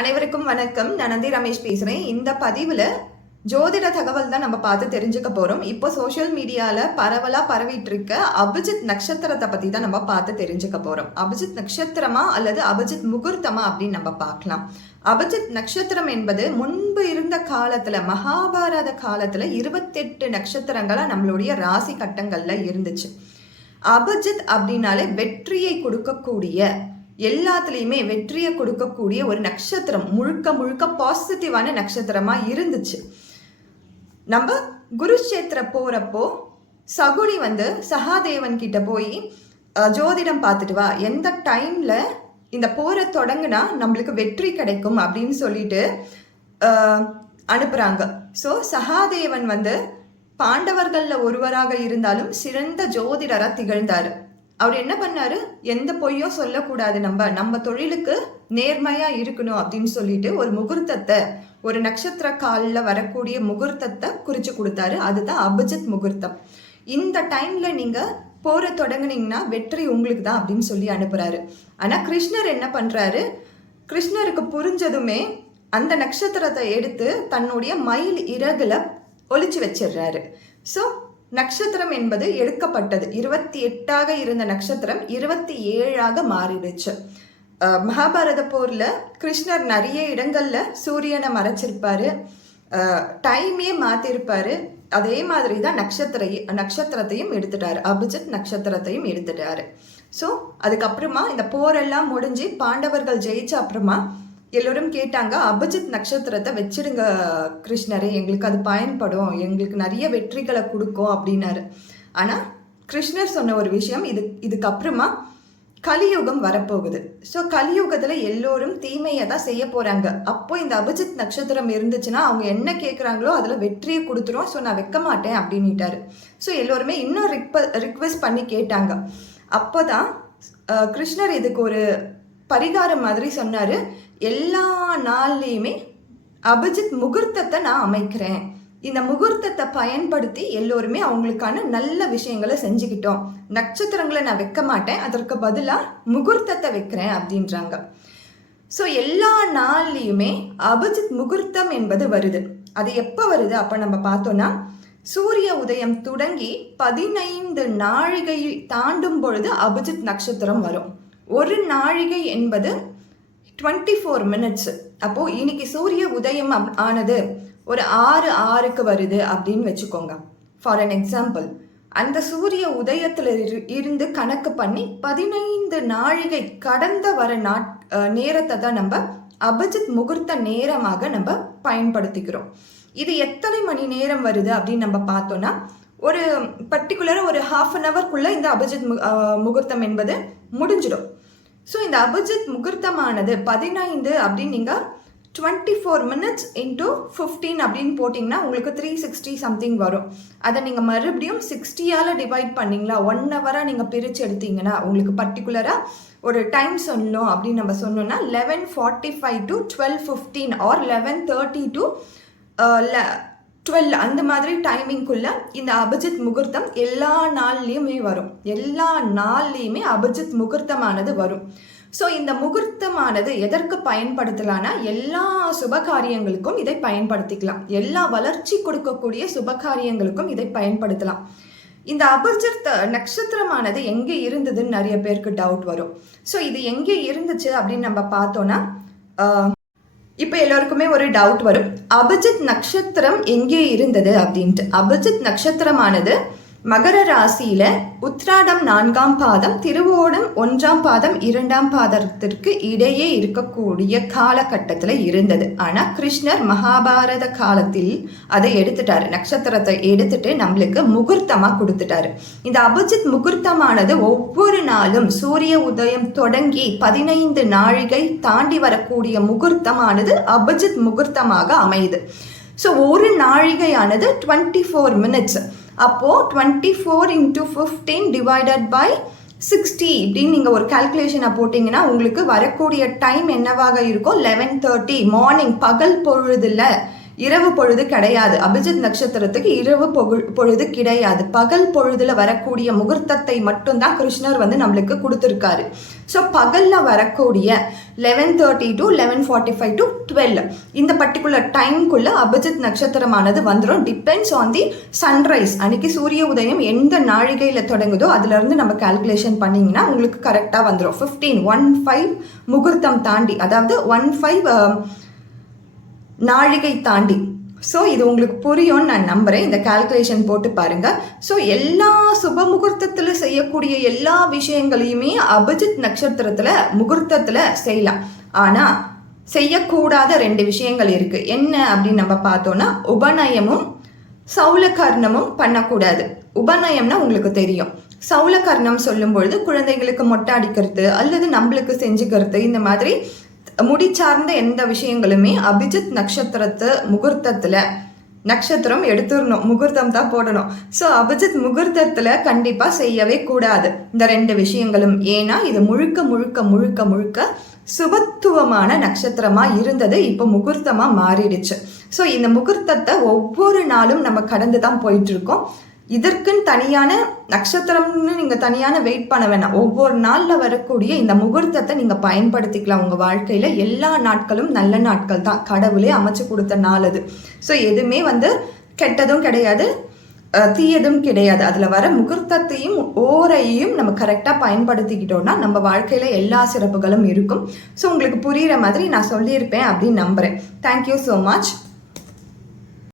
அனைவருக்கும் வணக்கம். நான் நந்தி ரமேஷ் பேசுகிறேன் இந்த பதிவில் ஜோதிட தகவல் தான் நம்ம பார்த்து தெரிஞ்சுக்க போகிறோம் இப்போ சோஷியல் மீடியாவில் பரவலாக பரவிட்டு இருக்க அபிஜித் நட்சத்திரத்தை பற்றி தான் நம்ம பார்த்து தெரிஞ்சுக்க போகிறோம் அபிஜித் நட்சத்திரமா அல்லது அபிஜித் முகூர்த்தமா அப்படின்னு நம்ம பார்க்கலாம். அபிஜித் நட்சத்திரம் என்பது முன்பு இருந்த காலத்தில் மகாபாரத காலத்தில் இருபத்தெட்டு நட்சத்திரங்களாக நம்மளுடைய ராசி கட்டங்களில் இருந்துச்சு. அபிஜித் அப்படின்னாலே வெற்றியை கொடுக்கக்கூடிய எல்லாத்துலேயுமே வெற்றியை கொடுக்கக்கூடிய ஒரு நட்சத்திரம் முழுக்க முழுக்க பாசிட்டிவான நட்சத்திரமா இருந்துச்சு. நம்ம குருஷேத்திர போறப்போ சகுனி வந்து சகாதேவன் கிட்ட போய் ஜோதிடம் பார்த்துட்டு வா எந்த டைம்ல இந்த போரை தொடங்குனா நம்மளுக்கு வெற்றி கிடைக்கும் அப்படின்னு சொல்லிட்டு அனுப்புகிறாங்க அனுப்புறாங்க. ஸோ சகாதேவன் வந்து பாண்டவர்களில் ஒருவராக இருந்தாலும் சிறந்த ஜோதிடராக திகழ்ந்தாரு. அவர் என்ன பண்ணாரு? எந்த பொய்யும் சொல்லக்கூடாது. நம்ம நம்ம தொழிலுக்கு நேர்மையா இருக்கணும் அப்படின்னு சொல்லிட்டு ஒரு முகூர்த்தத்தை ஒரு நட்சத்திர காலில் வரக்கூடிய முகூர்த்தத்தை குறிச்சு கொடுத்தாரு. அதுதான் அபிஜித் முகூர்த்தம். இந்த டைம்ல நீங்க போற தொடங்குனீங்கன்னா வெற்றி உங்களுக்கு தான் அப்படின்னு சொல்லி அனுப்புறாரு. ஆனா கிருஷ்ணர் என்ன பண்றாரு? கிருஷ்ணருக்கு புரிஞ்சதுமே அந்த நட்சத்திரத்தை எடுத்து தன்னுடைய மயில் இறகுல ஒழிச்சு வச்சிடுறாரு. ஸோ நட்சத்திரம் என்பது எடுக்கப்பட்டது. இருபத்தி எட்டாக இருந்த நட்சத்திரம் இருபத்தி ஏழாக மாறிடுச்சு. மகாபாரத போரில் கிருஷ்ணர் நிறைய இடங்களில் சூரியனை மறைச்சிருப்பாரு. டைமே மாற்றிருப்பாரு அதே மாதிரி தான் நட்சத்திர நட்சத்திரத்தையும் எடுத்துட்டாரு. அபிஜித் நட்சத்திரத்தையும் எடுத்துட்டாரு. ஸோ அதுக்கப்புறமா இந்த போரெல்லாம் முடிஞ்சு பாண்டவர்கள் ஜெயிச்ச அப்புறமா எல்லோரும் கேட்டாங்க அபிஜித் நட்சத்திரத்தை வச்சிடுங்க கிருஷ்ணரே எங்களுக்கு அது பயன்படும் எங்களுக்கு நிறைய வெற்றிகளை கொடுக்கும் அப்படின்னாரு. ஆனால் கிருஷ்ணர் சொன்ன ஒரு விஷயம் இது இதுக்கப்புறமா கலியுகம் வரப்போகுது. ஸோ கலியுகத்தில் எல்லோரும் தீமையை தான் செய்ய போகிறாங்க அப்போ இந்த அபிஜித் நட்சத்திரம் இருந்துச்சுன்னா அவங்க என்ன கேட்குறாங்களோ அதில் வெற்றியை கொடுத்துரும். ஸோ நான் வைக்க மாட்டேன் அப்படின்ட்டாரு ஸோ எல்லோருமே இன்னும் ரிக்வ ரிக்வெஸ்ட் பண்ணி கேட்டாங்க. அப்போ தான் கிருஷ்ணர் இதுக்கு ஒரு பரிகாரம் மாதிரி சொன்னார். எல்லா நாள்லேயுமே அபிஜித் முகூர்த்தத்தை நான் அமைக்கிறேன். இந்த முகூர்த்தத்தை பயன்படுத்தி எல்லோருமே அவங்களுக்கான நல்ல விஷயங்களை செஞ்சுக்கிட்டோம். நட்சத்திரங்களை நான் வைக்க மாட்டேன். அதற்கு பதிலாக முகூர்த்தத்தை வைக்கிறேன் அப்படின்றாங்க. ஸோ எல்லா நாள்லேயுமே அபிஜித் முகூர்த்தம் என்பது வருது. அது எப்போ வருது? அப்போ நம்ம பார்த்தோன்னா சூரிய உதயம் தொடங்கி பதினைந்து நாழிகை தாண்டும் பொழுது அபிஜித் நட்சத்திரம் வரும். ஒரு நாழிகை என்பது டுவெண்ட்டி ஃபோர் மினிட்ஸ் அப்போது இன்னைக்கு சூரிய உதயம் அப்- ஆனது ஒரு ஆறு ஆறுக்கு வருது அப்படின்னு வச்சுக்கோங்க. ஃபார் அன் எக்ஸாம்பிள் அந்த சூரிய உதயத்தில் இரு- இருந்து கணக்கு பண்ணி பதினைந்து நாழிகை கடந்த வர நாட் நேரத்தை தான் நம்ம அபிஜித் முகூர்த்த நேரமாக நம்ம பயன்படுத்திக்கிறோம். இது எத்தனை மணி நேரம் வருது அப்படின்னு நம்ம பார்த்தோன்னா ஒரு பர்டிகுலராக ஒரு ஹாஃப் அன் ஹவர்க்குள்ளே இந்த அபிஜித் மு- முகூர்த்தம் என்பது முடிஞ்சிடும். ஸோ இந்த அபிஜித் முகூர்த்தமானது பதினைந்து அப்படின்னு நீங்கள் twenty four minutes into fifteen அப்படின்னு போட்டிங்கன்னா உங்களுக்கு த்ரீ சிக்ஸ்டி சம்திங் வரும். அதை நீங்கள் மறுபடியும் சிக்ஸ்டியால் டிவைட் பண்ணீங்களா? ஒன் ஹவராக நீங்கள் பிரித்து எடுத்தீங்கன்னா உங்களுக்கு பர்டிகுலராக ஒரு டைம் சொல்லணும் அப்படின்னு நம்ம சொன்னோம்னா eleven forty five to twelve fifteen or eleven thirty to twelve அந்த மாதிரி டைமிங்குள்ள இந்த அபிஜித் முகூர்த்தம் எல்லா நாள்லேயுமே வரும். எல்லா நாள்லேயுமே அபிஜித் முகூர்த்தமானது வரும். ஸோ இந்த முகூர்த்தமானது எதற்கு பயன்படுத்தலாம்னா எல்லா சுபகாரியங்களுக்கும் இதை பயன்படுத்திக்கலாம். எல்லா வளர்ச்சி கொடுக்கக்கூடிய சுபகாரியங்களுக்கும் இதை பயன்படுத்தலாம். இந்த அபிஜித் நட்சத்திரமானது எங்கே இருந்ததுன்னு நிறைய பேருக்கு டவுட் வரும். ஸோ இது எங்கே இருந்துச்சு அப்படின்னு நம்ம பார்த்தோன்னா இப்போ எல்லாருக்குமே ஒரு டவுட் வரும். அபிஜித் நட்சத்திரம் எங்கே இருந்தது அப்படின்ட்டு. அபிஜித் நட்சத்திரமானது மகர ராசியில உத்ராடம் நான்காம் பாதம் திருவோணம் ஒன்றாம் பாதம் இரண்டாம் பாதத்திற்கு இடையே இருக்கக்கூடிய காலகட்டத்தில் இருந்தது. ஆனா கிருஷ்ணர் மகாபாரத காலத்தில் அதை எடுத்துட்டாரு. நட்சத்திரத்தை எடுத்துட்டு நம்மளுக்கு முகூர்த்தமா கொடுத்துட்டாரு. இந்த அபிஜித் முகூர்த்தமானது ஒவ்வொரு நாளும் சூரிய உதயம் தொடங்கி பதினைந்து நாழிகை தாண்டி வரக்கூடிய முகூர்த்தமானது அபிஜித் முகூர்த்தமாக அமையுது. ஸோ ஒரு நாழிகையானது டுவெண்ட்டி ஃபோர் மினிட்ஸ் அப்போது twenty four into fifteen divided by sixty இப்படின்னு நீங்கள் ஒரு கால்குலேஷனை போட்டிங்கன்னா உங்களுக்கு வரக்கூடிய டைம் என்னவாக இருக்கும் லெவன் தேர்ட்டி மார்னிங் பகல் பொழுதில் இரவு பொழுது கிடையாது. அபிஜித் நட்சத்திரத்துக்கு இரவு பொகு- பொழுது கிடையாது. பகல் பொழுதுல வரக்கூடிய முகூர்த்தத்தை மட்டும்தான் கிருஷ்ணர் வந்து நம்மளுக்கு கொடுத்துருக்காரு. ஸோ பகல்ல வரக்கூடிய eleven thirty to eleven forty five to twelve இந்த பர்டிகுலர் டைம்குள்ள அபிஜித் நட்சத்திரமானது வந்துடும் டிபெண்ட்ஸ் ஆன் தி சன்ரைஸ் அன்னைக்கு சூரிய உதயம் எந்த நாழிகையில் தொடங்குதோ அதுல இருந்து நம்ம கால்குலேஷன் பண்ணீங்கன்னா உங்களுக்கு கரெக்டாக வந்துடும் ஃபிஃப்டீன் ஒன் ஃபைவ் முகூர்த்தம் தாண்டி. அதாவது ஒன் ஃபைவ் நாழிகை தாண்டி. ஸோ இது உங்களுக்கு புரியும்னு நான் நம்புகிறேன் இந்த கால்குலேஷன் போட்டு பாருங்க. ஸோ எல்லா சுப முகூர்த்தத்தில் செய்யக்கூடிய எல்லா விஷயங்களையுமே அபிஜித் நட்சத்திரத்தில் முகூர்த்தத்தில் செய்யலாம். ஆனால் செய்யக்கூடாத ரெண்டு விஷயங்கள் இருக்குது என்ன அப்படின்னு நம்ம பார்த்தோன்னா உபநயமும் சௌலகர்ணமும் பண்ணக்கூடாது. உபநயம்னா உங்களுக்கு தெரியும். சௌலகர்ணம் சொல்லும் பொழுது குழந்தைகளுக்கு மொட்டை அடிக்கிறது அல்லது நம்மளுக்கு செஞ்சுக்கிறது இந்த மாதிரி முடி சார்ந்த எந்த விஷயங்களுமே அபிஜித் நட்சத்திரத்து முகூர்த்தத்தில் நட்சத்திரம் எடுத்துடணும் முகூர்த்தம் தான் போடணும். ஸோ அபிஜித் முகூர்த்தத்தில் கண்டிப்பாக செய்யவே கூடாது. இந்த ரெண்டு விஷயங்களும். ஏன்னா இது முழுக்க முழுக்க முழுக்க முழுக்க சுபத்துவமான நட்சத்திரமாக இருந்தது. இப்போ முகூர்த்தமாக மாறிடுச்சு. ஸோ இந்த முகூர்த்தத்தை ஒவ்வொரு நாளும் நம்ம கடந்து தான் போயிட்டுருக்கோம் இதற்குன்னு தனியான நட்சத்திரம்னு நீங்கள் தனியான வெயிட் பண்ண வேணாம். ஒவ்வொரு நாளில் வரக்கூடிய இந்த முகூர்த்தத்தை நீங்கள் பயன்படுத்திக்கலாம் உங்கள் வாழ்க்கையில். எல்லா நாட்களும் நல்ல நாட்கள் தான். கடவுளே அமைச்சு கொடுத்த நாள் அது. ஸோ எதுவுமே வந்து கெட்டதும் கிடையாது. தீயதும் கிடையாது. அதில் வர முகூர்த்தத்தையும் ஓரையும் நம்ம கரெக்டாக பயன்படுத்திக்கிட்டோம்னா நம்ம வாழ்க்கையில் எல்லா சிறப்புகளும் இருக்கும். ஸோ உங்களுக்கு புரிகிற மாதிரி நான் சொல்லியிருப்பேன் அப்படின்னு நம்புகிறேன் தேங்க்யூ ஸோ மச்